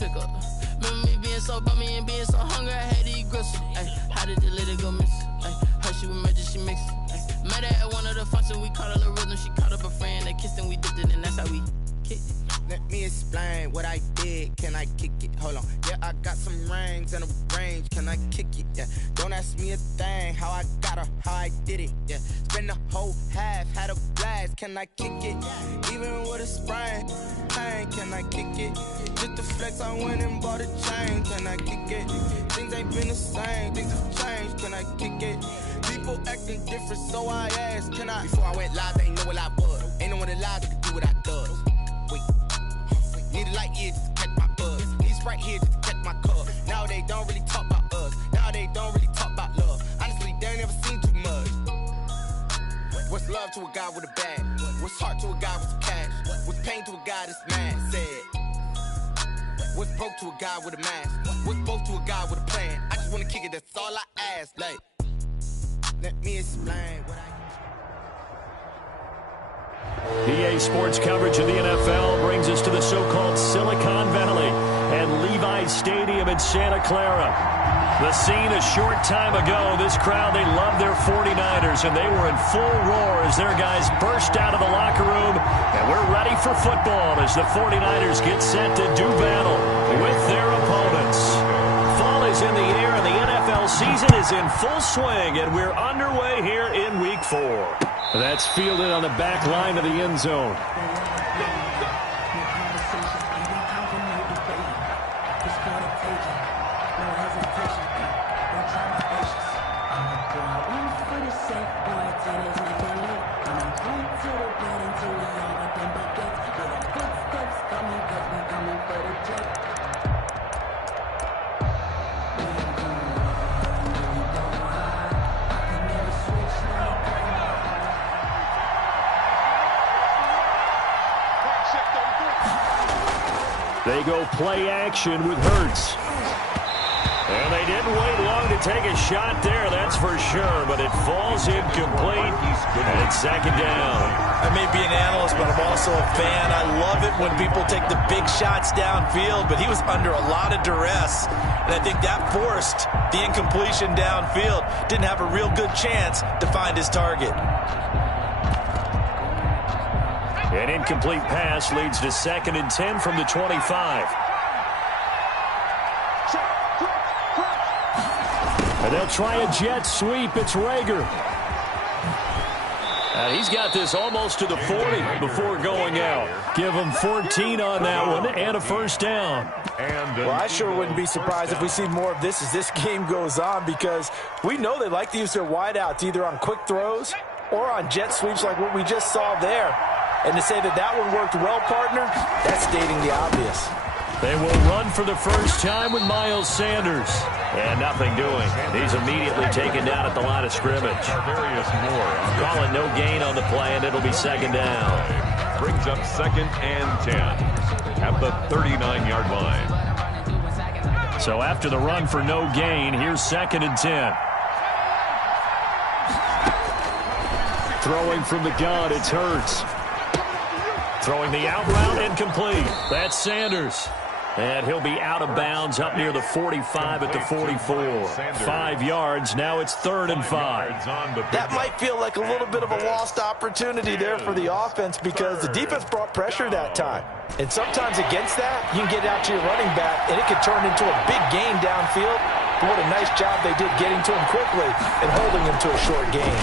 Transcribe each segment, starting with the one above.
pick up. Remember me being so bummy and being so hungry, I had to eat gristle. Ay, how did the lady go miss? Ay, her she was magic, she mixed. Ay, met her at one of the functions, we caught a little rhythm. She caught up a friend, they kissed and we dipped it, and that's how we kicked it. Let me explain what I did. Can I kick it? Hold on. Yeah, I got some rings and a range. Can I kick it? Yeah. Don't ask me a thing. How I got her, how I did it. Yeah. Spend the whole half, had a blast. Can I kick it? Even with a sprain. Can I kick it? Just the flex, I went and bought a chain. Can I kick it? Things ain't been the same. Things have changed. Can I kick it? People acting different, so I asked. Can I? Before I went live, they ain't know what I was. Ain't no one alive that could do what I does. Wait. Need a light here just to catch my buzz. Need Sprite here just to catch my cup. Now they don't really talk about us. Now they don't really talk about love. Honestly, they ain't never seen too much. What's love to a guy with a bag? What's heart to a guy with some cash? What's pain to a guy that's mad? Said. What's broke to a guy with a mask? What's broke to a guy with a plan? I just wanna kick it, that's all I ask. Like, let me explain what I... EA Sports coverage of the NFL brings us to the so-called Silicon Valley and Levi's Stadium in Santa Clara. The scene a short time ago, this crowd, they love their 49ers, and they were in full roar as their guys burst out of the locker room, and we're ready for football as the 49ers get set to do battle with their opponents. Fall is in the air, and the NFL season is in full swing, and we're underway here in Week 4. That's fielded on the back line of the end zone. They go play action with Hurts. And they didn't wait long to take a shot there, that's for sure, but it falls incomplete, and it's second down. I may be an analyst, but I'm also a fan. I love it when people take the big shots downfield, but he was under a lot of duress, and I think that forced the incompletion downfield. Didn't have a real good chance to find his target. An incomplete pass leads to 2nd and 10 from the 25. And they'll try a jet sweep. It's Rager. He's got this almost to the 40 before going out. Give him 14 on that one and a first down. Well, I sure wouldn't be surprised if we see more of this as this game goes on, because we know they like to use their wideouts either on quick throws or on jet sweeps like what we just saw there. And to say that that one worked well, partner, that's stating the obvious. They will run for the first time with Miles Sanders. And nothing doing. He's immediately taken down at the line of scrimmage. Calling no gain on the play, and it'll be second down. Brings up 2nd and 10 at the 39-yard line. So after the run for no gain, here's 2nd and 10. Throwing from the gun, it's Hurts. Throwing the out route, incomplete. That's Sanders. And he'll be out of bounds up near the 45 at the 44. 5 yards. Now it's 3rd and 5. That might feel like a little bit of a lost opportunity there for the offense, because the defense brought pressure that time. And sometimes against that, you can get out to your running back, and it could turn into a big gain downfield. But what a nice job they did getting to him quickly and holding him to a short gain.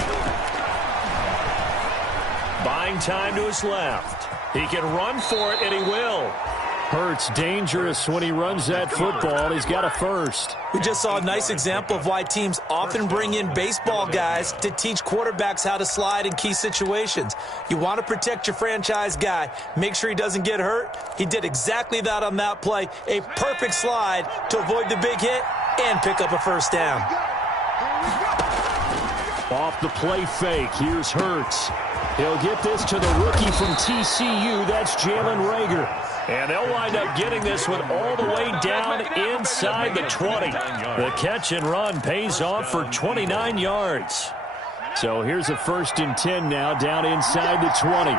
Buying time to his left. He can run for it, and he will. Hurts dangerous when he runs that football. He's got a first. We just saw a nice example of why teams often bring in baseball guys to teach quarterbacks how to slide in key situations. You want to protect your franchise guy. Make sure he doesn't get hurt. He did exactly that on that play. A perfect slide to avoid the big hit and pick up a first down. Off the play fake, here's Hurts. He'll get this to the rookie from TCU. That's Jalen Rager. And they'll wind up getting this one all the way down inside the 20. The catch and run pays off for 29 yards. So here's a 1st and 10 now down inside the 20.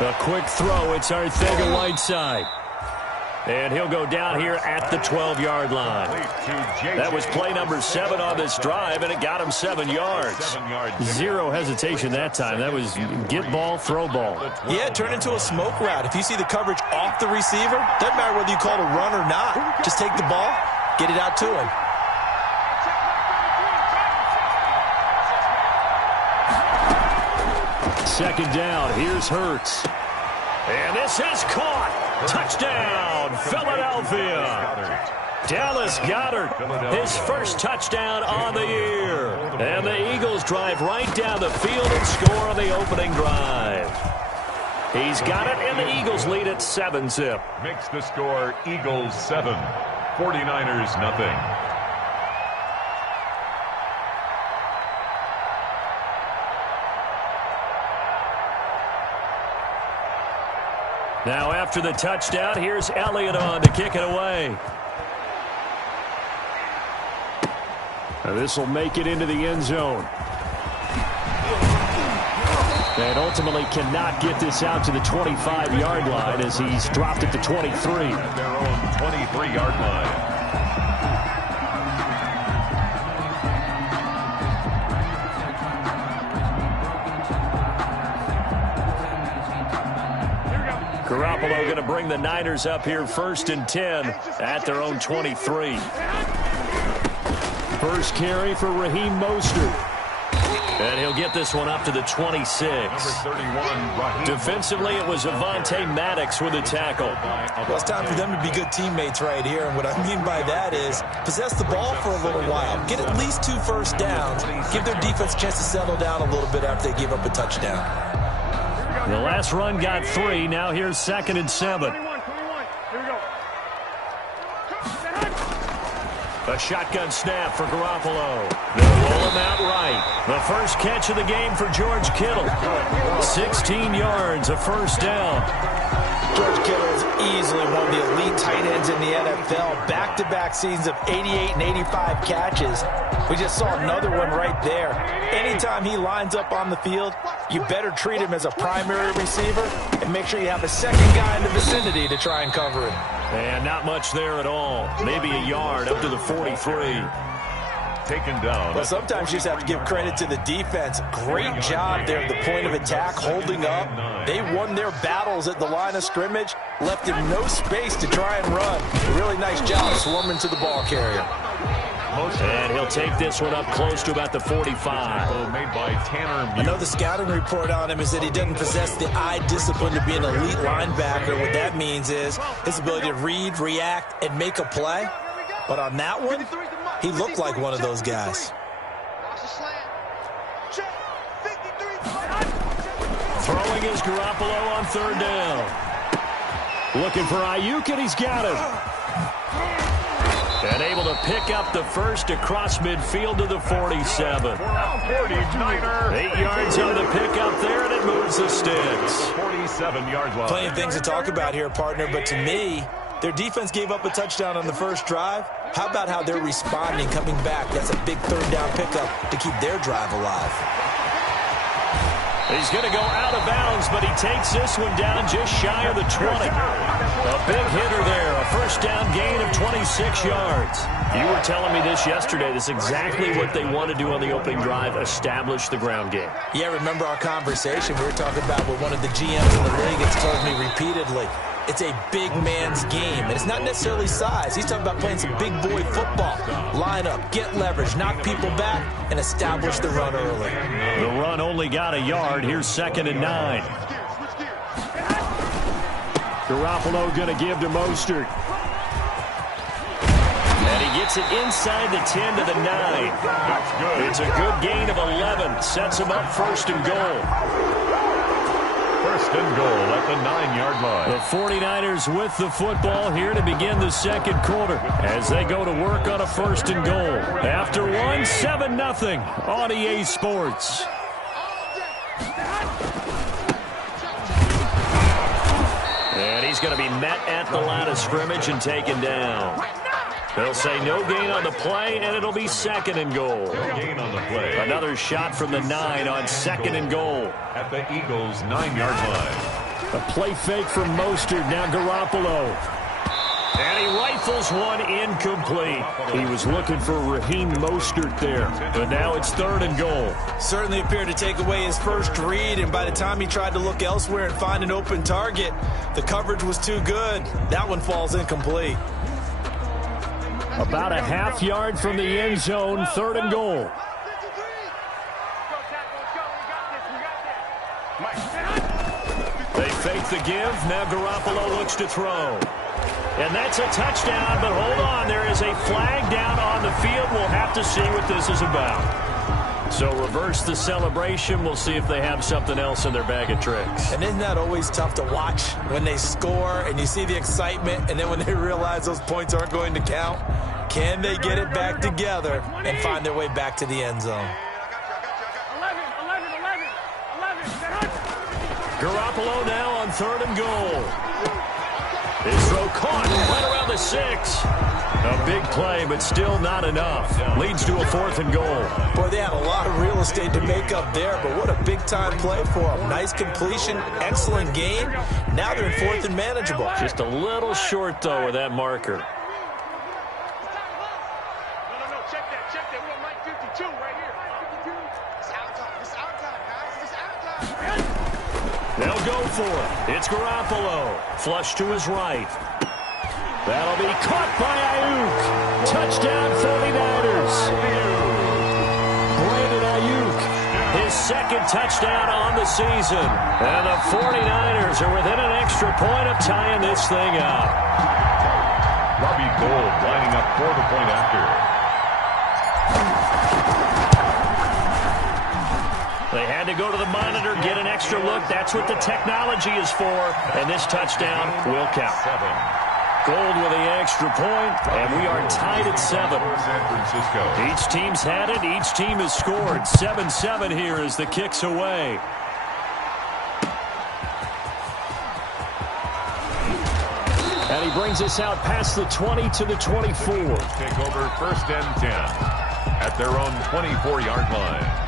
A quick throw. It's Arcega-Whiteside. And he'll go down here at the 12-yard line. That was play number 7 on this drive, and it got him 7 yards. Zero hesitation that time. That was get ball, throw ball. Yeah, it turned into a smoke route. If you see the coverage off the receiver, doesn't matter whether you call it a run or not. Just take the ball, get it out to him. Second down. Here's Hurts. And this is caught. Touchdown, Philadelphia. Dallas Goedert, his first touchdown on the year. And the Eagles drive right down the field and score on the opening drive. He's got it, and the Eagles lead at 7-zip. Makes the score Eagles 7, 49ers nothing. Now after the touchdown, here's Elliott on to kick it away. This will make it into the end zone. And ultimately cannot get this out to the 25-yard line as he's dropped at the 23. At their own 23-yard line. Garoppolo going to bring the Niners up here 1st and 10 at their own 23. First carry for Raheem Mostert. And he'll get this one up to the 26. Number 31, Raheem. Defensively, it was Avonte Maddox with a tackle. Well, it's time for them to be good teammates right here. And what I mean by that is possess the ball for a little while. Get at least 2 first downs. Give their defense a chance to settle down a little bit after they give up a touchdown. The last run got 3. Now here's 2nd and 7. A shotgun snap for Garoppolo. They'll roll him out right. The first catch of the game for George Kittle. 16 yards, a first down. George Kittle is easily one of the elite tight ends in the NFL. Back-to-back seasons of 88 and 85 catches. We just saw another one right there. Anytime he lines up on the field, you better treat him as a primary receiver and make sure you have a second guy in the vicinity to try and cover him. And not much there at all. Maybe a yard up to the 43. Taken down. Well, sometimes you just have to give credit to the defense. Great job there at the point of attack, holding up. They won their battles at the line of scrimmage, left him no space to try and run. Really nice job swarming to the ball carrier. And he'll take this one up close to about the 45. Made by Tanner I know the scouting report on him is that he doesn't possess the eye discipline to be an elite linebacker. What that means is his ability to read, react, and make a play. But on that one, he looked like one of those guys. Throwing is Garoppolo on 3rd down. Looking for Ayuk, and he's got it. And able to pick up the first across midfield to the 47. 49er. 8 yards on the pickup there, and it moves the sticks. 47-yard line. Plenty of things to talk about here, partner, but to me, their defense gave up a touchdown on the first drive. How about how they're responding, coming back? That's a big 3rd down pickup to keep their drive alive. He's going to go out of bounds, but he takes this one down just shy of the 20. A big hitter there, a first down gain of 26 yards. You were telling me this yesterday. This is exactly what they want to do on the opening drive, establish the ground game. Yeah, remember our conversation? We were talking about what one of the GMs in the league has told me repeatedly. It's a big man's game, and it's not necessarily size. He's talking about playing some big boy football. Line up, get leverage, knock people back, and establish the run early. The run only got a yard. Here's 2nd and 9. Garoppolo going to give to Mostert. And he gets it inside the 10 to the 9. That's good. It's a good gain of 11. Sets him up 1st and goal. 1st and goal at the 9-yard line. The 49ers with the football here to begin the 2nd quarter as they go to work on a 1st and goal. After one, 7-0 on EA Sports. And he's going to be met at the line of scrimmage and taken down. They'll say no gain on the play, and it'll be 2nd and goal. No gain on the play. Another shot from the 9 on 2nd and goal. At the Eagles' 9-yard line. A play fake from Mostert. Now Garoppolo. And he rifles one incomplete. He was looking for Raheem Mostert there. But now it's 3rd and goal. Certainly appeared to take away his first read, and by the time he tried to look elsewhere and find an open target, the coverage was too good. That one falls incomplete. About a half yard from the end zone, 3rd and goal. They fake the give. Now Garoppolo looks to throw. And that's a touchdown, but hold on. There is a flag down on the field. We'll have to see what this is about. So reverse the celebration. We'll see if they have something else in their bag of tricks. And isn't that always tough to watch when they score and you see the excitement, and then when they realize those points aren't going to count? Can they get it back together and find their way back to the end zone? Garoppolo now on 3rd and goal. His throw caught right around the 6. A big play, but still not enough. Leads to a 4th and goal. Boy, they had a lot of real estate to make up there, but what a big-time play for them. Nice completion, excellent game. Now they're in 4th and manageable. Just a little short, though, with that marker. No, check that. We got Mike 52 right here. It's out time, guys. It's out time. They'll go for it. It's Garoppolo. Flush to his right. That'll be caught by Ayuk. Touchdown 49ers. Brandon Ayuk, his 2nd touchdown on the season. And the 49ers are within an extra point of tying this thing up. Robbie Gould lining up for the point after. They had to go to the monitor, get an extra look. That's what the technology is for. And this touchdown will count. Gould with the extra point, and we are tied at 7. San Francisco. Each team's had it. Each team has scored. 7-7 here as the kick's away. And he brings us out past the 20 to the 24. Take over 1st and 10 at their own 24-yard line.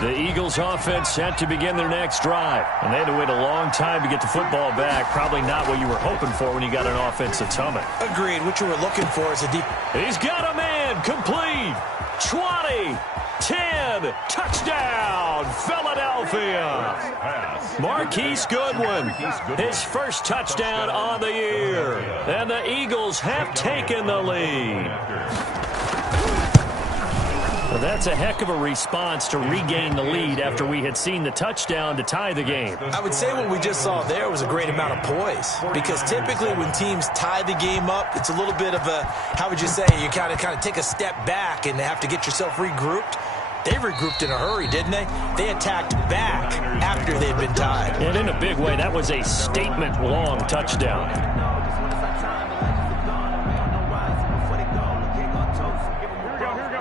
The Eagles offense set to begin their next drive. And they had to wait a long time to get the football back. Probably not what you were hoping for when you got an offensive summit. Agreed. What you were looking for is a deep... He's got a man. Complete. 20. 10. Touchdown. Philadelphia. Marquise Goodwin. His first touchdown on the year. And the Eagles have taken the lead. Well, that's a heck of a response to regain the lead after we had seen the touchdown to tie the game. I would say what we just saw there was a great amount of poise, because typically when teams tie the game up, it's a little bit of a, how would you say, you kind of take a step back and have to get yourself regrouped. They regrouped in a hurry, didn't they? They attacked back after they'd been tied. And in a big way, that was a statement-long touchdown.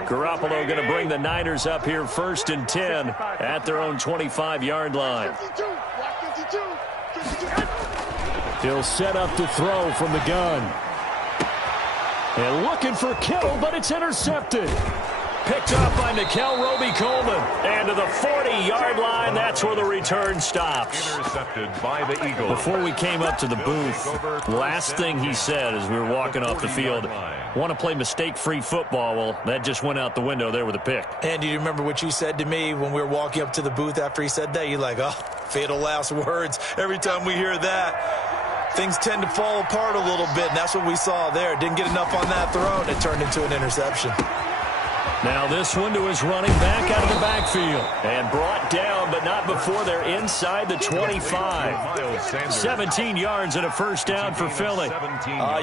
Garoppolo going to bring the Niners up here 1st and 10 at their own 25-yard line. He'll set up to throw from the gun. And looking for Kittle, but it's intercepted. Picked up by Nickel Roby-Coleman. And to the 40-yard line, that's where the return stops. Intercepted by the Eagles. Before we came up to the booth, last thing he said as we were walking off the field, want to play mistake-free football. Well, that just went out the window there with a pick. And do you remember what you said to me when we were walking up to the booth after he said that? You're like, oh, fatal last words. Every time we hear that, things tend to fall apart a little bit, and that's what we saw there. Didn't get enough on that throw, and it turned into an interception. Now this one to his running back out of the backfield. And brought down, but not before they're inside the 25. 17 yards and a first down for Philly.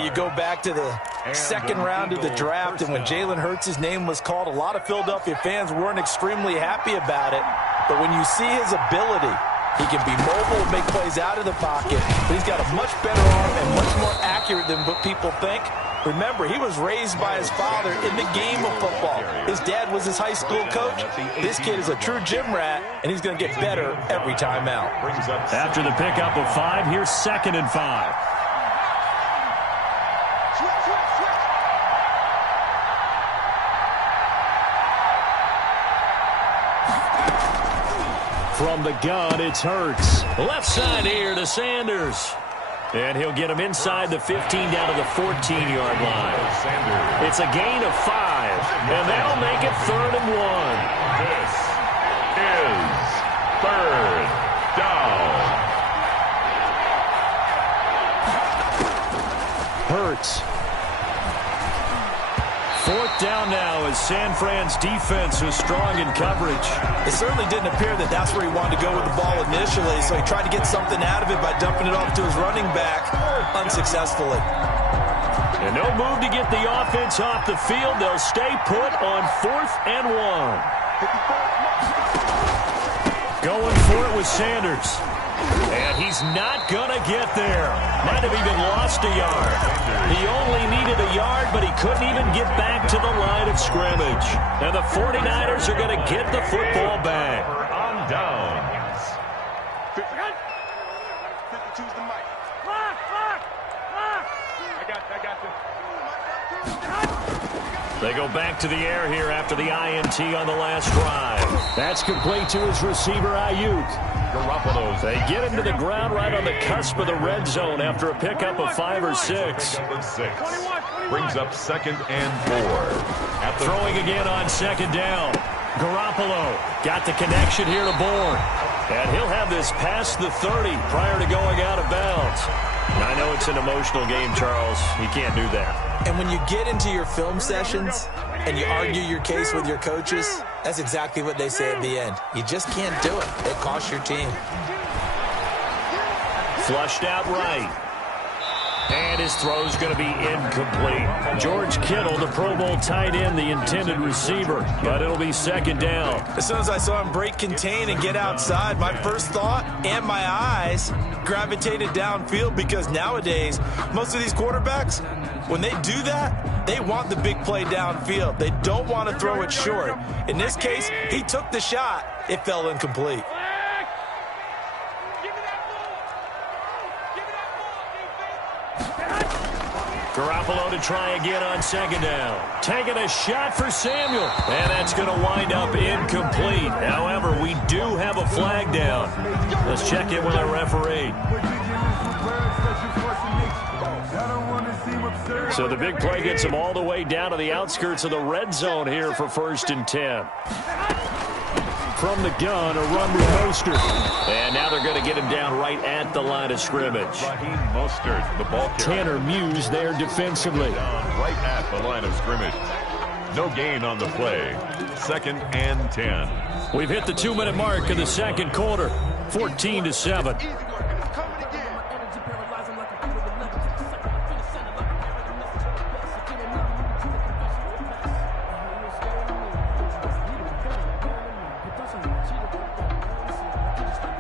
You go back to the 2nd round of the draft, and when Jalen Hurts' name was called, a lot of Philadelphia fans weren't extremely happy about it. But when you see his ability, he can be mobile and make plays out of the pocket, but he's got a much better arm and much more accurate than what people think. Remember, he was raised by his father in the game of football. His dad was his high school coach. This kid is a true gym rat, and he's going to get better every time out. After the pickup of 5, here's 2nd and 5. From the gun, it's Hurts. Left side here to Sanders. And he'll get him inside the 15 down to the 14-yard line. It's a gain of 5, and that'll make it 3rd and 1. This is 3rd down. Hurts. 4th down now as San Fran's defense was strong in coverage. It certainly didn't appear that that's where he wanted to go with the ball initially, so he tried to get something out of it by dumping it off to his running back unsuccessfully. And no move to get the offense off the field. They'll stay put on 4th and 1. Going for it with Sanders. And he's not going to get there. Might have even lost a yard. He only needed a yard, but he couldn't even get back to the line of scrimmage. And the 49ers are going to get the football back. On downs. 52's the mic. I got you. They go back to the air here after the INT on the last drive. That's complete to his receiver, Ayuk. They get him to the ground right on the cusp of the red zone after a pickup of 5 or 6. Brings up 2nd and 4. Throwing again on 2nd down. Garoppolo got the connection here to Bourne. And he'll have this past the 30 prior to going out of bounds. Now, I know it's an emotional game, Charles. You can't do that. And when you get into your film sessions and you argue your case with your coaches, that's exactly what they say at the end. You just can't do it. It costs your team. Flushed out right. And his throw's going to be incomplete. George Kittle, the Pro Bowl tight end, the intended receiver. But it'll be 2nd down. As soon as I saw him break contain and get outside, my first thought and my eyes gravitated downfield, because nowadays, most of these quarterbacks, when they do that, they want the big play downfield. They don't want to throw it short. In this case, he took the shot. It fell incomplete. Garoppolo to try again on 2nd down. Taking a shot for Samuel. And that's going to wind up incomplete. However, we do have a flag down. Let's check in with our referee. So the big play gets him all the way down to the outskirts of the red zone here for 1st and 10. From the gun, a run with Mostert. And now they're going to get him down right at the line of scrimmage. Raheem Mostert, the ball carrier. Tanner Muse there defensively. Right at the line of scrimmage. No gain on the play. 2nd and 10. We've hit the 2-minute mark of the 2nd quarter. 14-7.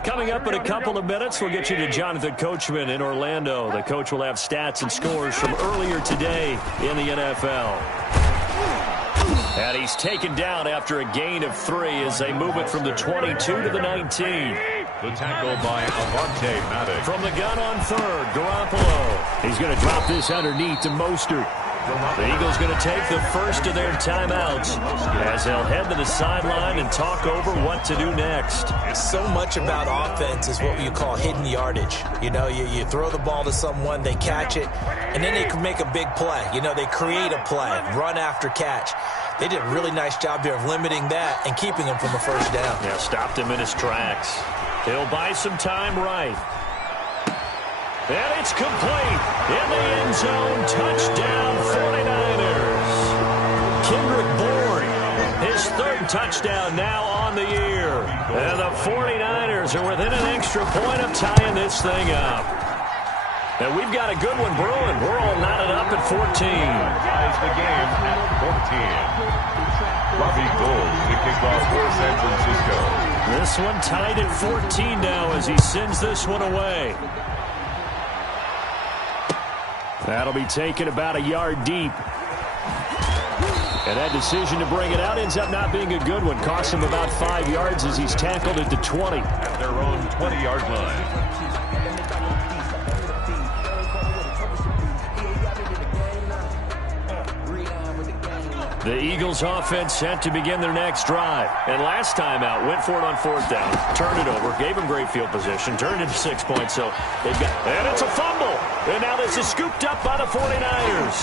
Coming up in a couple of minutes, we'll get you to Jonathan Coachman in Orlando. The coach will have stats and scores from earlier today in the NFL. And he's taken down after a gain of 3 as they move it from the 22 to the 19. The tackle by Avonte Maddox. From the gun on 3rd, Garoppolo. He's going to drop this underneath to Mostert. The Eagles going to take the first of their timeouts as they'll head to the sideline and talk over what to do next. So much about offense is what you call hidden yardage. You know, you throw the ball to someone, they catch it, and then they can make a big play. You know, they create a play, run after catch. They did a really nice job there of limiting that and keeping him from a 1st down. Yeah, stopped him in his tracks. He'll buy some time right. And it's complete. In the end zone, touchdown 49ers. Kendrick Bourne, his 3rd touchdown now on the year. And the 49ers are within an extra point of tying this thing up. And we've got a good one brewing. We're all knotted up at 14. Ties the game at 14. Robbie Gould to kick off for San Francisco. This one tied at 14 now as he sends this one away. That'll be taken about a yard deep. And that decision to bring it out ends up not being a good one. Costs him about 5 yards as he's tackled at the 20. At their own 20-yard line. The Eagles offense set to begin their next drive. And last time out, went for it on 4th down, turned it over, gave them great field position, turned it to 6 points. So they've got, and it's a fumble. And now this is scooped up by the 49ers.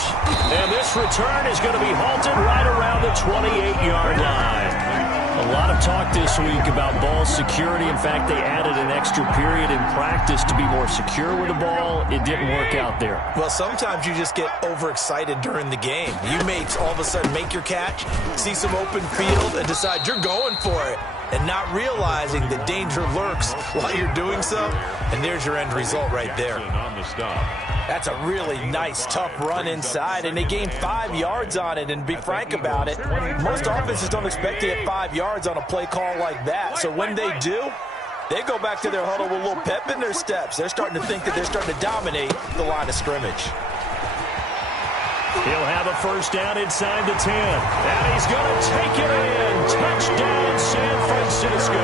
And this return is going to be halted right around the 28-yard line. A lot of talk this week about ball security. In fact, they added an extra period in practice to be more secure with the ball. It didn't work out there. Well, sometimes you just get overexcited during the game. You may all of a sudden make your catch, see some open field, and decide you're going for it, and not realizing the danger lurks while you're doing so. And there's your end result right there. On the stop. That's a really nice, tough run inside, and they gained 5 yards on it. And to be frank about it, most offenses don't expect to get 5 yards on a play call like that. So when they do, they go back to their huddle with a little pep in their steps. They're starting to think that they're starting to dominate the line of scrimmage. He'll have a first down inside the 10. And he's going to take it in. Touchdown, San Francisco.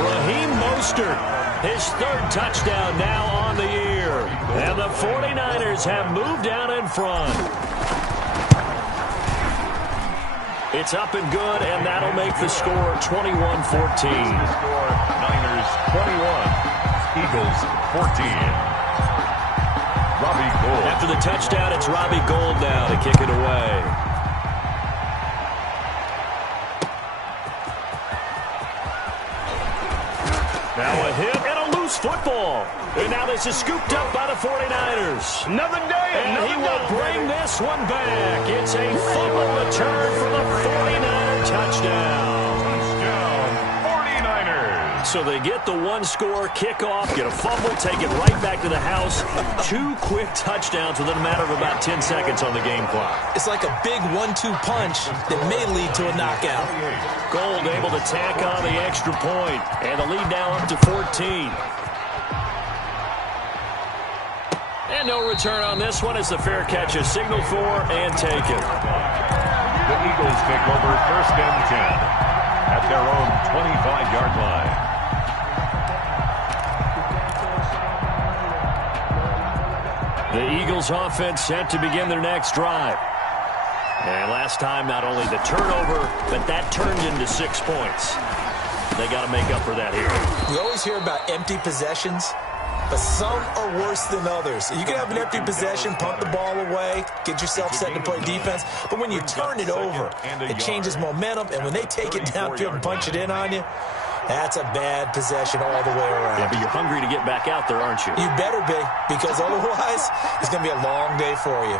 Raheem Mostert, his 3rd touchdown now on the year. And the 49ers have moved down in front. It's up and good, and that'll make the score 21-14. Score, Niners 21, Eagles 14. Robbie Gould. After the touchdown, it's Robbie Gould now to kick it away. Now a hit and a loose football. And now this is scooped up by the 49ers. Another day, and he will bring this one back. It's a fumble return for the 49er touchdown. Touchdown, 49ers. So they get the 1-score kickoff, get a fumble, take it right back to the house. 2 quick touchdowns within a matter of about 10 seconds on the game clock. It's like a big 1-2 punch that may lead to a knockout. Gould able to tack on the extra point, and the lead now up to 14. And no return on this one as the fair catch is signaled for and taken. The Eagles take over 1st and 10 at their own 25-yard line. The Eagles offense set to begin their next drive. And last time, not only the turnover, but that turned into 6 points. They got to make up for that here. We always hear about empty possessions, but some are worse than others. You can have an empty possession, punt the ball away, get yourself set to play defense, but when you turn it over, it changes momentum, and when they take it downfield and punch it in on you, that's a bad possession all the way around. Yeah, but you're hungry to get back out there, aren't you? You better be, because otherwise, it's going to be a long day for you.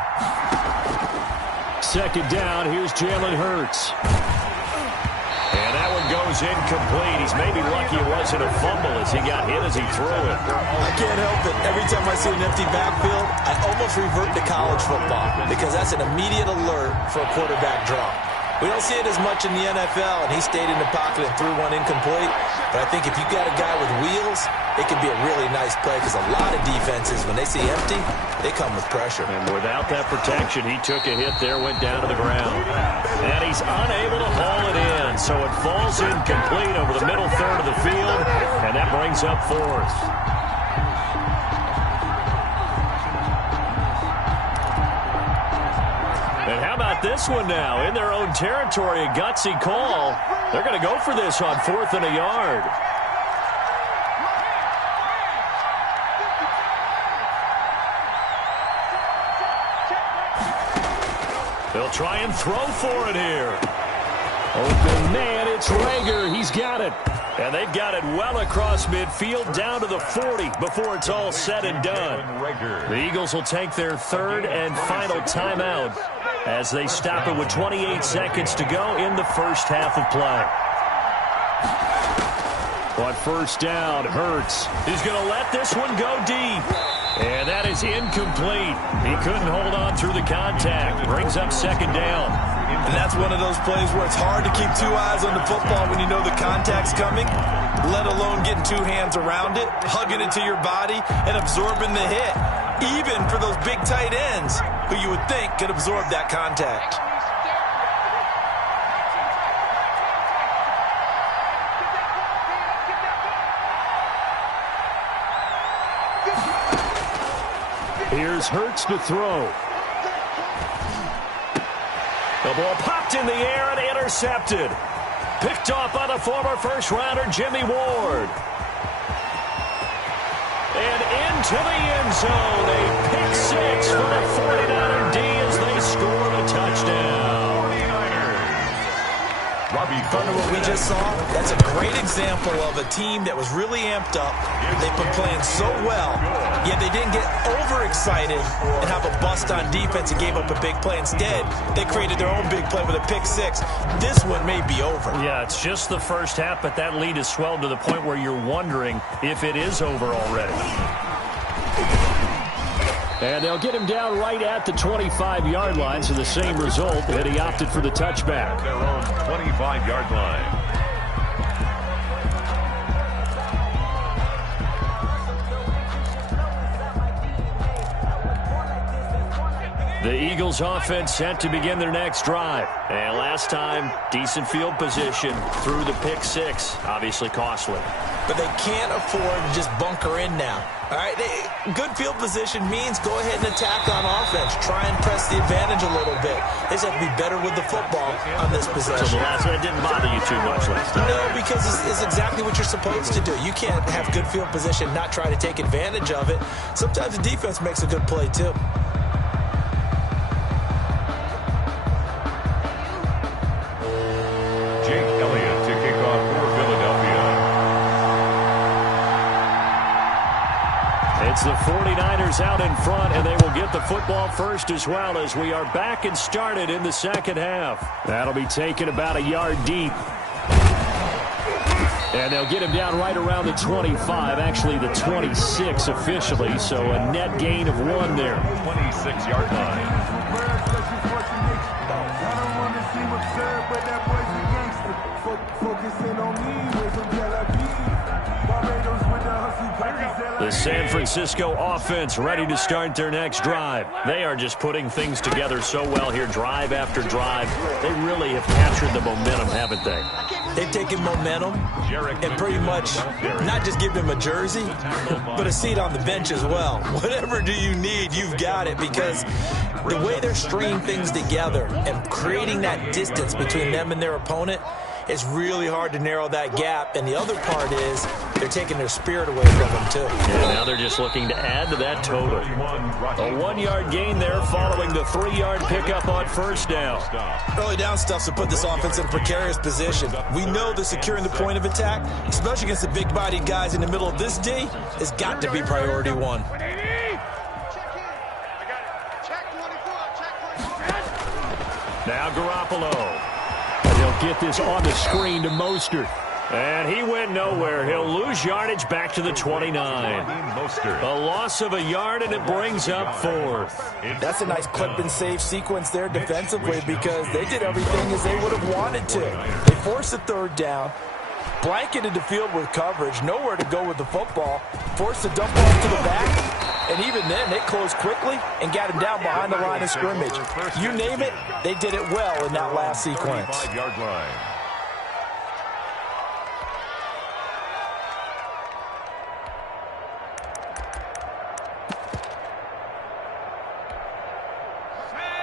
2nd down, here's Jalen Hurts. And that one goes incomplete. He's maybe lucky it wasn't a fumble as he got hit as he threw it. I can't help it. Every time I see an empty backfield, I almost revert to college football because that's an immediate alert for a quarterback draw. We don't see it as much in the NFL, and he stayed in the pocket and threw one incomplete. But I think if you got a guy with wheels, it can be a really nice play because a lot of defenses, when they see empty, they come with pressure. And without that protection, he took a hit there, went down to the ground. And he's unable to haul it in, so it falls incomplete over the middle third of the field, and that brings up 4th. And how about this one now? In their own territory, a gutsy call. They're going to go for this on 4th and a yard. They'll try and throw for it here. Open man, it's Rager. He's got it. And they've got it well across midfield down to the 40 before it's all said and done. The Eagles will take their 3rd and final timeout as they stop it with 28 seconds to go in the first half of play. On 1st down, Hurts is going to let this one go deep. And that is incomplete. He couldn't hold on through the contact. Brings up 2nd down. And that's one of those plays where it's hard to keep 2 eyes on the football when you know the contact's coming, let alone getting 2 hands around it, hugging it to your body, and absorbing the hit. Even for those big tight ends who you would think could absorb that contact. Here's Hurts to throw. The ball popped in the air and intercepted. Picked off by the former first-rounder Jimmy Ward. And into the end zone. A pick six for the 49er D as they score the touchdown. From what we just saw, that's a great example of a team that was really amped up. They've been playing so well, yet they didn't get overexcited and have a bust on defense and gave up a big play. Instead, they created their own big play with a pick six. This one may be over. Yeah, it's just the first half, but that lead has swelled to the point where you're wondering if it is over already. And they'll get him down right at the 25-yard line, so the same result, and he opted for the touchback. Their own 25-yard line. The Eagles offense set to begin their next drive. And last time, decent field position through the pick six. Obviously costly. But they can't afford to just bunker in now. All right, good field position means go ahead and attack on offense. Try and press the advantage a little bit. They just have to be better with the football on this possession. So the last one didn't bother you too much last time? No, because it's exactly what you're supposed to do. You can't have good field position, not try to take advantage of it. Sometimes the defense makes a good play, too. It's the 49ers out in front, and they will get the football first as well as we are back and started in the second half. That'll be taken about a yard deep. And they'll get him down right around the 25, actually the 26 officially, so a net gain of 1 there. 26-yard line. The San Francisco offense ready to start their next drive. They are just putting things together so well here, drive after drive. They really have captured the momentum, haven't they? They've taken momentum and pretty much not just give them a jersey, but a seat on the bench as well. Whatever do you need, you've got it, because the way they're stringing things together and creating that distance between them and their opponent, it's really hard to narrow that gap. And the other part is they're taking their spirit away from them, too. Yeah, now they're just looking to add to that total. A 1-yard gain there following the 3-yard pickup on first down. Early down stuff to put this offense in a precarious position. We know that securing the point of attack, especially against the big-bodied guys in the middle of this D, has got to be priority 1. Now Garoppolo. And he'll get this on the screen to Mostert. And he went nowhere. He'll lose yardage back to the 29. A loss of a yard, and it brings up 4th. That's a nice clip and save sequence there defensively, because they did everything as they would have wanted to. They forced the 3rd down, blanketed the field with coverage, nowhere to go with the football, forced the dump off to the back, and even then they closed quickly and got him down behind the line of scrimmage. You name it, they did it well in that last sequence. 5-yard line.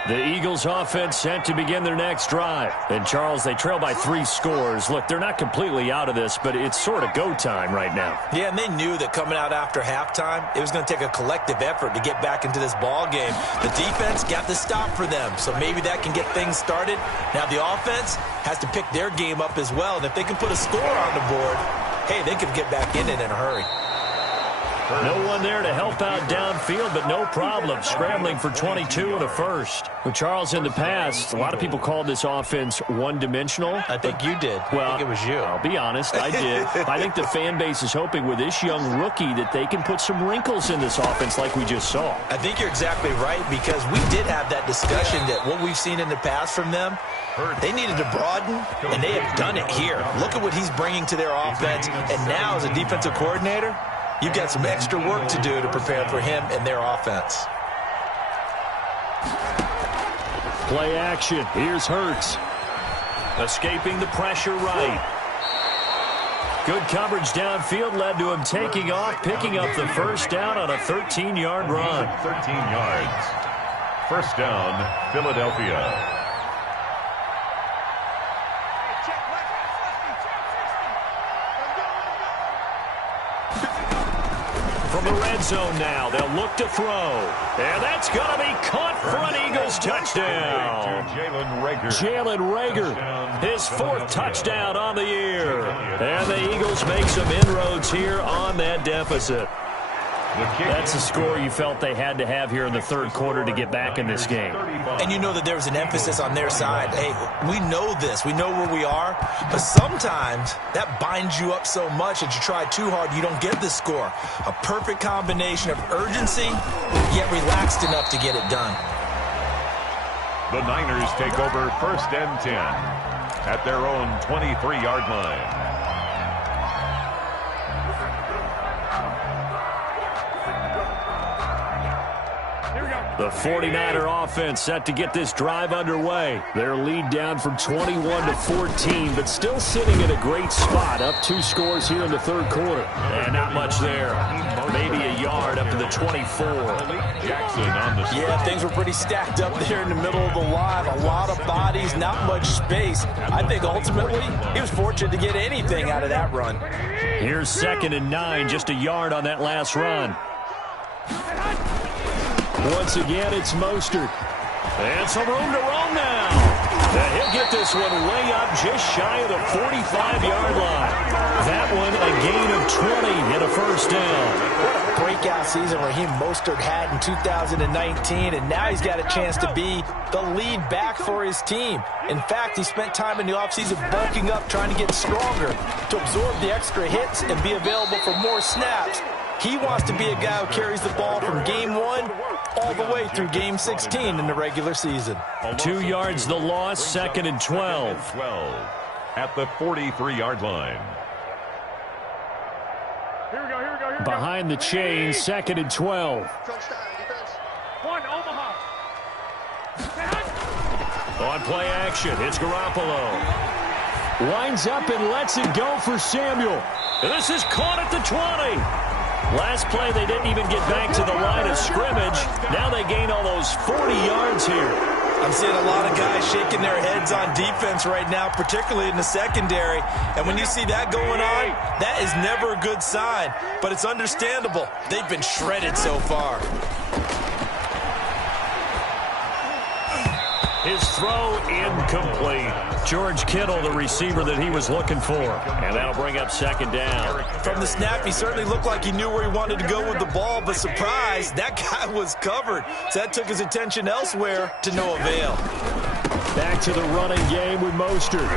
The Eagles offense set to begin their next drive. And, Charles, they trail by 3 scores. Look, they're not completely out of this, but it's sort of go time right now. Yeah, and they knew that coming out after halftime, it was going to take a collective effort to get back into this ball game. The defense got the stop for them, so maybe that can get things started. Now the offense has to pick their game up as well, and if they can put a score on the board, hey, they could get back in it in a hurry. No one there to help out downfield, but no problem. Scrambling for 22 and a first. Well, Charles, in the past, a lot of people called this offense one-dimensional. I think you did. Well, I think it was you. I'll be honest, I did. I think the fan base is hoping with this young rookie that they can put some wrinkles in this offense like we just saw. I think you're exactly right, because we did have that discussion that what we've seen in the past from them, they needed to broaden, and they have done it here. Look at what he's bringing to their offense, and now as a defensive coordinator, you've got some extra work to do to prepare for him and their offense. Play action. Here's Hurts. Escaping the pressure right. Good coverage downfield led to him taking off, picking up the first down on a 13-yard run. 13 yards. First down, Philadelphia. from the red zone now. They'll look to throw. And that's going to be caught for an Eagles touchdown. Jalen Reagor, his 4th touchdown on the year. And the Eagles make some inroads here on that deficit. That's a score you felt they had to have here in the 3rd quarter to get back in this game. And you know that there was an emphasis on their side. Hey, we know this. We know where we are. But sometimes that binds you up so much that you try too hard, you don't get the score. A perfect combination of urgency, yet relaxed enough to get it done. The Niners take over 1st and 10 at their own 23-yard line. The 49er offense set to get this drive underway. Their lead down from 21 to 14, but still sitting in a great spot. Up 2 scores here in the 3rd quarter. And not much there. Maybe a yard up to the 24. Jackson on the spot. Yeah, things were pretty stacked up there in the middle of the line. A lot of bodies, not much space. I think ultimately he was fortunate to get anything out of that run. Here's 2nd and 9, just a yard on that last run. Once again, it's Mostert. And some room to roam now. And he'll get this one way up just shy of the 45-yard line. That one a gain of 20 and a 1st down. What a breakout season Raheem Mostert had in 2019, and now he's got a chance to be the lead back for his team. In fact, he spent time in the offseason bulking up, trying to get stronger to absorb the extra hits and be available for more snaps. He wants to be a guy who carries the ball from game 1 all the way through game 16 in the regular season. 2 yards the loss, 2nd and 12. At the 43-yard line. Here we go. Behind the chains, 2nd and 12. One, Omaha. On play action, it's Garoppolo. Winds up and lets it go for Samuel. And this is caught at the 20. Last play, they didn't even get back to the line of scrimmage. Now they gain all those 40 yards here. I'm seeing a lot of guys shaking their heads on defense right now, particularly in the secondary. And when you see that going on, that is never a good sign. But it's understandable. They've been shredded so far. His throw incomplete. George Kittle, the receiver that he was looking for. And that'll bring up 2nd down. From the snap, he certainly looked like he knew where he wanted to go with the ball, but surprise, that guy was covered. So that took his attention elsewhere to no avail. Back to the running game with Mostert.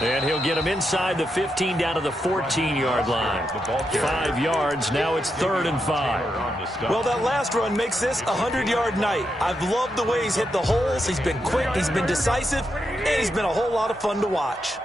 And he'll get him inside the 15 down to the 14-yard line. 5 yards, now it's 3rd and 5. Well, that last run makes this a 100-yard night. I've loved the way he's hit the holes. He's been quick, he's been decisive, and he's been a whole lot of fun to watch.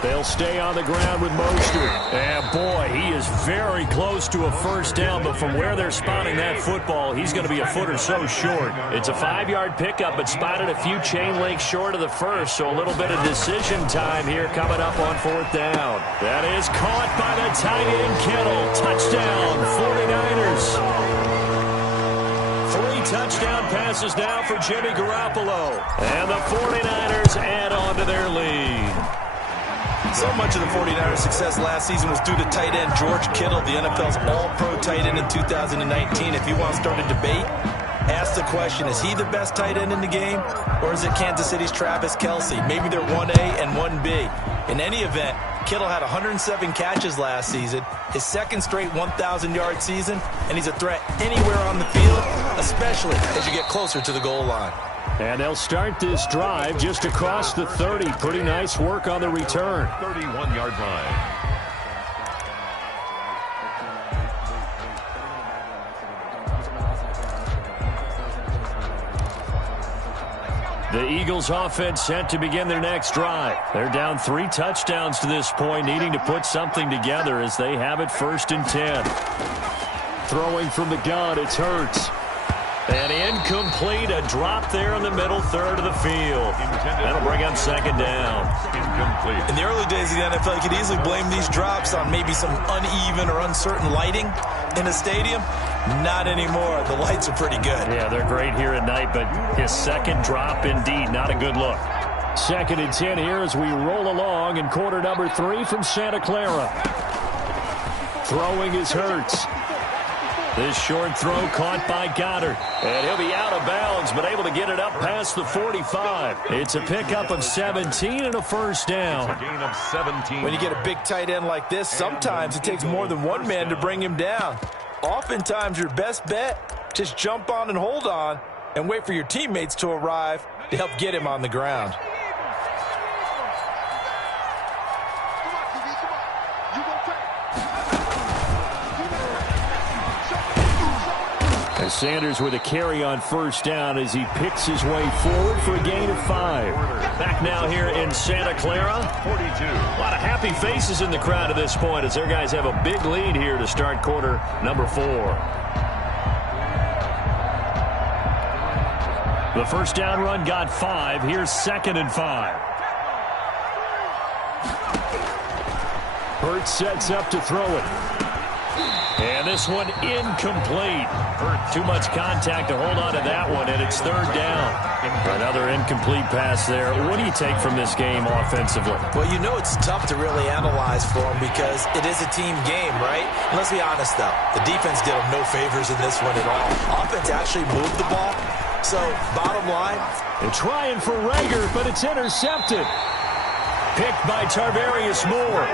They'll stay on the ground with Mostert. And boy, he is very close to a 1st down, but from where they're spotting that football, he's going to be a foot or so short. It's a 5-yard pickup, but spotted a few chain links short of the 1st, so a little bit of decision time here coming up on 4th down. That is caught by the tight end Kittle. Touchdown, 49ers. 3 touchdown passes now for Jimmy Garoppolo. And the 49ers add on to their lead. So much of the 49ers' success last season was due to tight end George Kittle, the NFL's all-pro tight end in 2019. If you want to start a debate, ask the question, is he the best tight end in the game, or is it Kansas City's Travis Kelce? Maybe they're 1A and 1B. In any event, Kittle had 107 catches last season, his 2nd straight 1,000-yard season, and he's a threat anywhere on the field, especially as you get closer to the goal line. And they'll start this drive just across the 30. Pretty nice work on the return. 31-yard line. The Eagles offense set to begin their next drive. They're down 3 touchdowns to this point, needing to put something together as they have it 1st and 10. Throwing from the gun, it's Hurts. And incomplete, a drop there in the middle third of the field. That'll bring up 2nd down. Incomplete. In the early days of the NFL, you could easily blame these drops on maybe some uneven or uncertain lighting in a stadium. Not anymore. The lights are pretty good. Yeah, they're great here at night, but his 2nd drop, indeed, not a good look. 2nd and 10 here as we roll along in quarter number 3 from Santa Clara. Throwing is Hurts. This short throw caught by Goddard. And he'll be out of bounds, but able to get it up past the 45. It's a pickup of 17 and a first down. It's a gain of 17. When you get a big tight end like this, sometimes it takes more than one man to bring him down. Oftentimes, your best bet, just jump on and hold on and wait for your teammates to arrive to help get him on the ground. And Sanders with a carry on first down as he picks his way forward for a gain of 5. Back now here in Santa Clara. 42. A lot of happy faces in the crowd at this point as their guys have a big lead here to start quarter number 4. The first down run got 5. Here's 2nd and 5. Hurts sets up to throw it. And this one incomplete. Too much contact to hold on to that one, and it's 3rd down. Another incomplete pass there. What do you take from this game offensively? Well, you know it's tough to really analyze for them because it is a team game, right? And let's be honest, though. The defense did them no favors in this one at all. Offense actually moved the ball. So, bottom line. They're trying for Rager, but it's intercepted. Picked by Tarvarius Moore.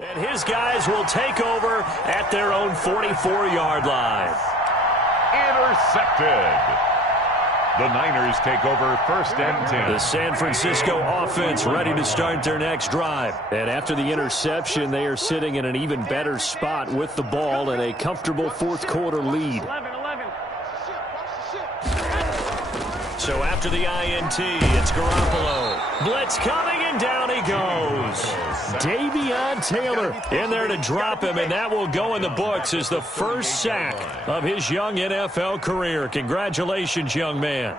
And his guys will take over at their own 44-yard line. Intercepted. The Niners take over 1st and 10. The San Francisco offense ready to start their next drive. And after the interception, they are sitting in an even better spot with the ball and a comfortable 4th quarter lead. So after the INT, it's Garoppolo. Blitz coming in. And down he goes. Davion Taylor in there to drop him, and that will go in the books as the first sack of his young NFL career. Congratulations, young man.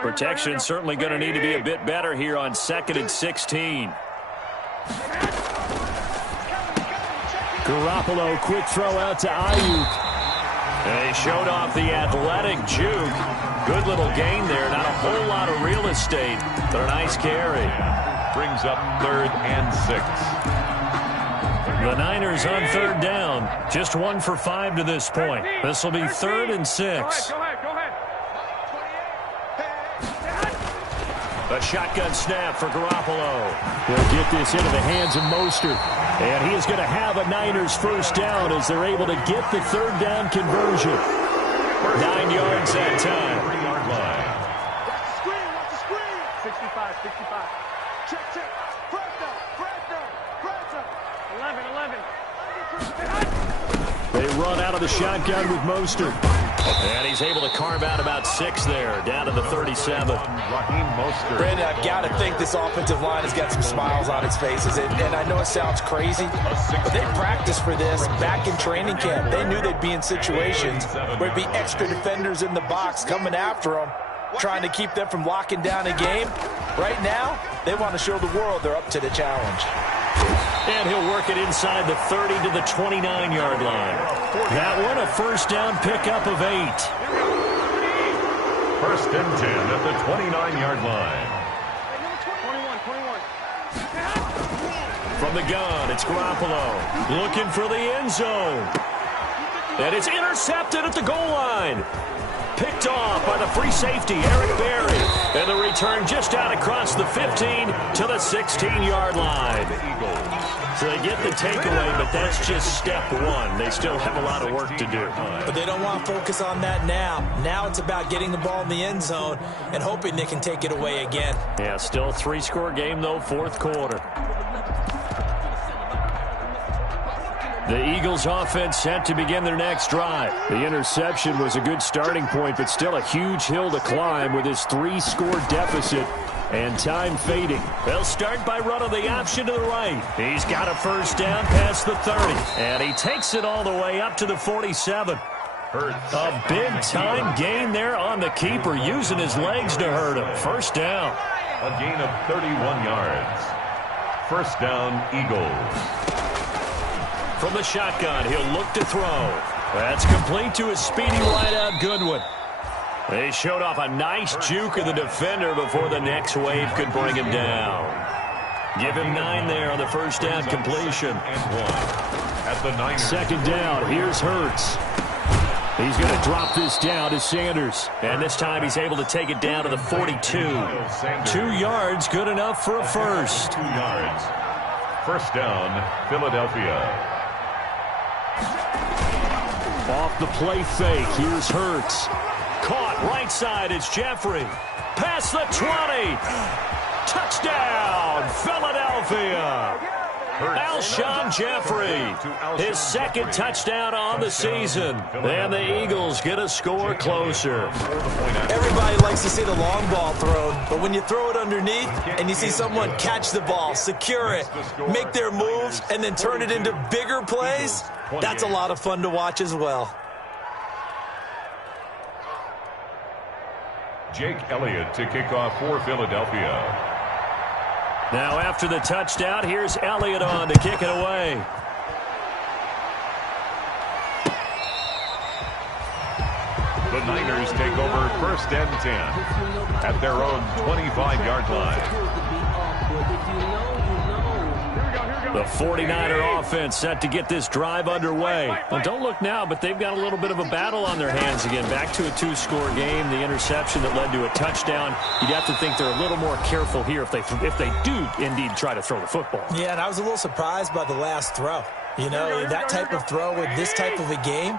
Protection certainly going to need to be a bit better here on 2nd and 16. Garoppolo, quick throw out to Ayuk. And he showed off the athletic juke. Good little gain there. Not a whole lot of real estate, but a nice carry. Brings up 3rd and 6. The Niners on 3rd down. Just 1 for 5 to this point. This will be 3rd and 6. Go ahead. A shotgun snap for Garoppolo. They'll get this into the hands of Mostert. And he is going to have a Niners first down as they're able to get the 3rd down conversion. 9 yards that time. 3-yard line. Watch the screen. 65. Check. Press up. 11. They run out of the shotgun with Mostert. And he's able to carve out about 6 there, down to the 37. Raheem Mostert. Brandon, I've got to think this offensive line has got some smiles on its faces. And I know it sounds crazy, but they practiced for this back in training camp. They knew they'd be in situations where there'd be extra defenders in the box coming after them, trying to keep them from locking down a game. Right now, they want to show the world they're up to the challenge. And he'll work it inside the 30 to the 29-yard line. That one, a first down pickup of 8. 1st and 10 at the 29-yard line. 21. From the gun, it's Garoppolo looking for the end zone. And it's intercepted at the goal line. Picked off by the free safety, Eric Berry. And the return just out across the 15 to the 16-yard line. So they get the takeaway, but that's just step 1. They still have a lot of work to do. But they don't want to focus on that now. Now it's about getting the ball in the end zone and hoping they can take it away again. Yeah, still a 3-score game, though, 4th quarter. The Eagles offense set to begin their next drive. The interception was a good starting point, but still a huge hill to climb with his 3-score deficit and time fading. They'll start by running the option to the right. He's got a first down past the 30, and he takes it all the way up to the 47. A big-time gain there on the keeper, using his legs to hurt him. First down. A gain of 31 yards. First down, Eagles. From the shotgun, he'll look to throw. That's complete to his speedy wideout, Goodwin. They showed off a nice juke of the defender before the next wave could bring him down. Give him 9 there on the first down completion. And 1 at the Niners. 2nd down, here's Hurts. He's going to drop this down to Sanders. And this time he's able to take it down to the 42. 2 yards, good enough for a first. 2 yards. First down, Philadelphia. Off the play fake, here's Hurts. Caught right side, it's Jeffrey. Past the 20. Touchdown, Philadelphia. Alshon Jeffrey, his 2nd touchdown on the season. And the Eagles get a score closer. Everybody likes to see the long ball thrown, but when you throw it underneath and you see someone catch the ball, secure it, make their moves, and then turn it into bigger plays, that's a lot of fun to watch as well. Jake Elliott to kick off for Philadelphia. Now after the touchdown, here's Elliott on to kick it away. The Niners take over 1st and 10 at their own 25-yard line. The 49er offense set to get this drive underway. Well, don't look now, but they've got a little bit of a battle on their hands again. Back to a 2-score game. The interception that led to a touchdown. You'd have to think they're a little more careful here if they do indeed try to throw the football. Yeah, and I was a little surprised by the last throw. You know, that type of throw with this type of a game,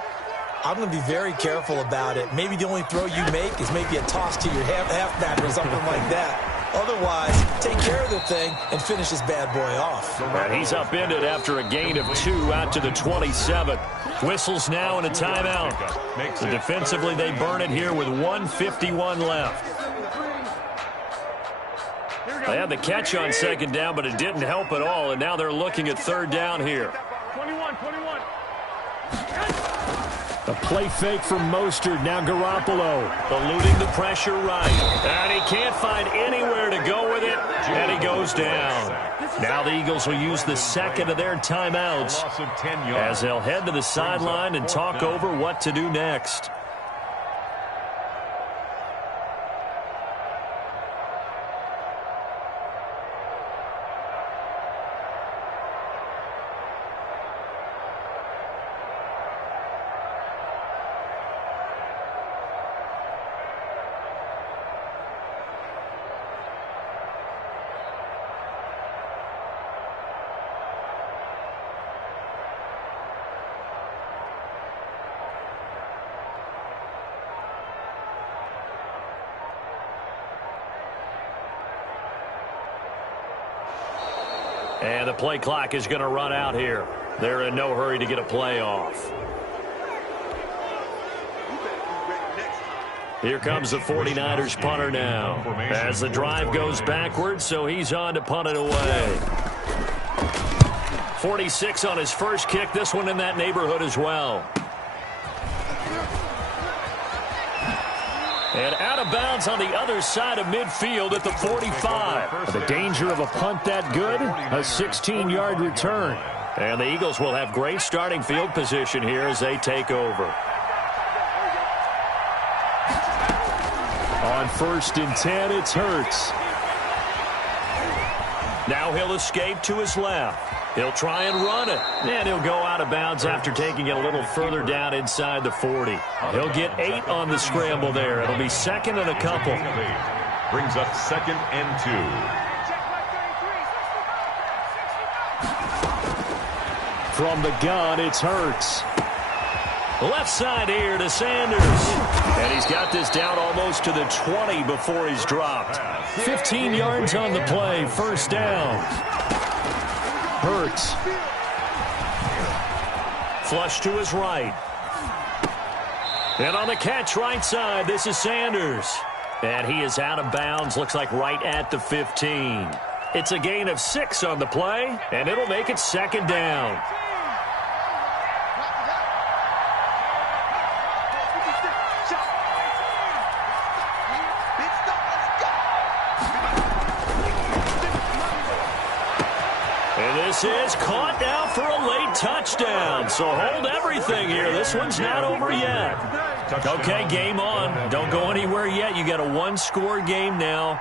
I'm going to be very careful about it. Maybe the only throw you make is maybe a toss to your halfback or something like that. Otherwise, take care of the thing and finish this bad boy off. And he's upended after a gain of 2 out to the 27. Whistles now and a timeout. So defensively, they burn it here with 1:51 left. They had the catch on second down, but it didn't help at all, and now they're looking at third down here. 21. A play fake from Mostert. Now Garoppolo eluding the pressure right. And he can't find anywhere to go with it, and he goes down. Now the Eagles will use the second of their timeouts as they'll head to the sideline and talk over what to do next. And the play clock is going to run out here. They're in no hurry to get a play off. Here comes the 49ers punter now. As the drive goes backwards, so he's on to punt it away. 46 on his first kick. This one in that neighborhood as well. And out of bounds on the other side of midfield at the 45. The danger of a punt that good? A 16-yard return. And the Eagles will have great starting field position here as they take over. On 1st and 10, it's Hurts. Now he'll escape to his left. He'll try and run it. And he'll go out of bounds after taking it a little further down inside the 40. He'll get 8 on the scramble there. It'll be second and a couple. Brings up 2nd and 2. From the gun, it's Hurts. Left side here to Sanders. And he's got this down almost to the 20 before he's dropped. 15 yards on the play, first down. Hurts. Flush to his right. And on the catch right side, this is Sanders. And he is out of bounds, looks like right at the 15. It's a gain of 6 on the play, and it'll make it second down. This is caught now for a late touchdown. So hold everything here. This one's not over yet. Okay, game on. Don't go anywhere yet. You got a one-score game now.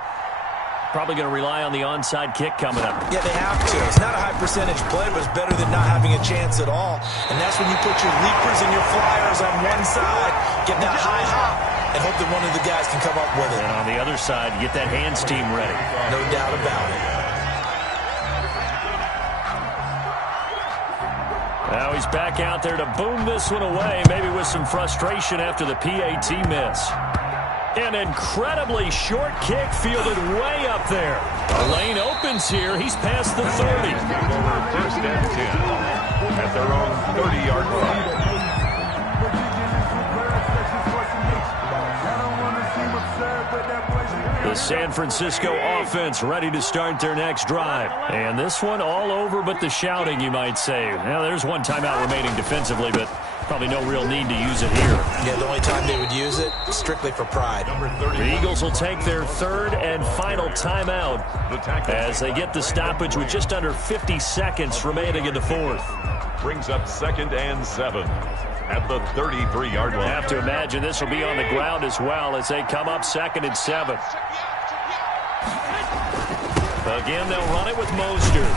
Probably going to rely on the onside kick coming up. Yeah, they have to. It's not a high percentage play, but it's better than not having a chance at all. And that's when you put your leapers and your flyers on one side, get that high hop, and hope that one of the guys can come up with it. And on the other side, get that hands team ready. No doubt about it. Now he's back out there to boom this one away, maybe with some frustration after the PAT miss. An incredibly short kick fielded way up there. The lane opens here. He's past the 30. 1st and 10 at their own 30-yard line. The San Francisco offense ready to start their next drive. And this one all over but the shouting, you might say. Now, there's one timeout remaining defensively, but probably no real need to use it here. Yeah, the only time they would use it, strictly for pride. The Eagles will take their third and final timeout as they get the stoppage with just under 50 seconds remaining in the fourth. Brings up 2nd and 7 at the 33-yard line. I have to imagine this will be on the ground as well as they come up 2nd and 7. Again, they'll run it with Mostert.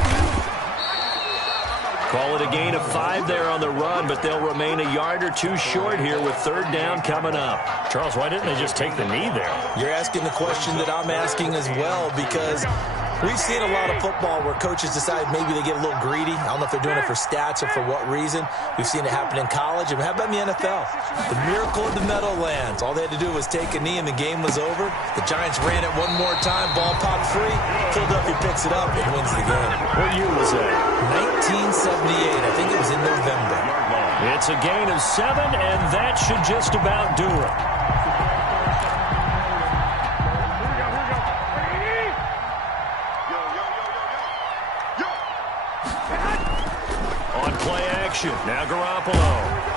Call it a gain of 5 there on the run, but they'll remain a yard or 2 short here with third down coming up. Charles, why didn't they just take the knee there? You're asking the question that I'm asking as well, because we've seen a lot of football where coaches decide maybe they get a little greedy. I don't know if they're doing it for stats or for what reason. We've seen it happen in college. And how about in the NFL? The miracle of the Meadowlands. All they had to do was take a knee and the game was over. The Giants ran it one more time. Ball popped free. Philadelphia picks it up and wins the game. What year was that? 1978. I think it was in November. It's a gain of 7, and that should just about do it. 1 play action. Now Garoppolo.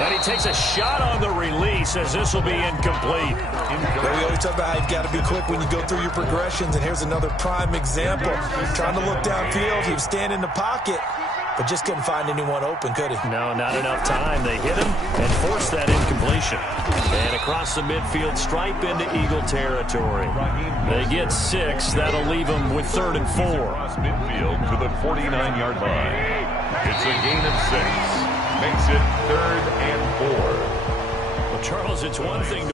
And he takes a shot on the release as this will be incomplete. Well, we always talk about how you've got to be quick when you go through your progressions, and here's another prime example. Trying to look downfield, he was standing in the pocket, but just couldn't find anyone open, could he? No, not enough time. They hit him and forced that incompletion. And across the midfield stripe into Eagle territory. They get 6. That'll leave them with 3rd and 4. Across midfield to the 49-yard line. It's a gain of 6. Makes it 3rd and 4. Well, Charles, it's one thing to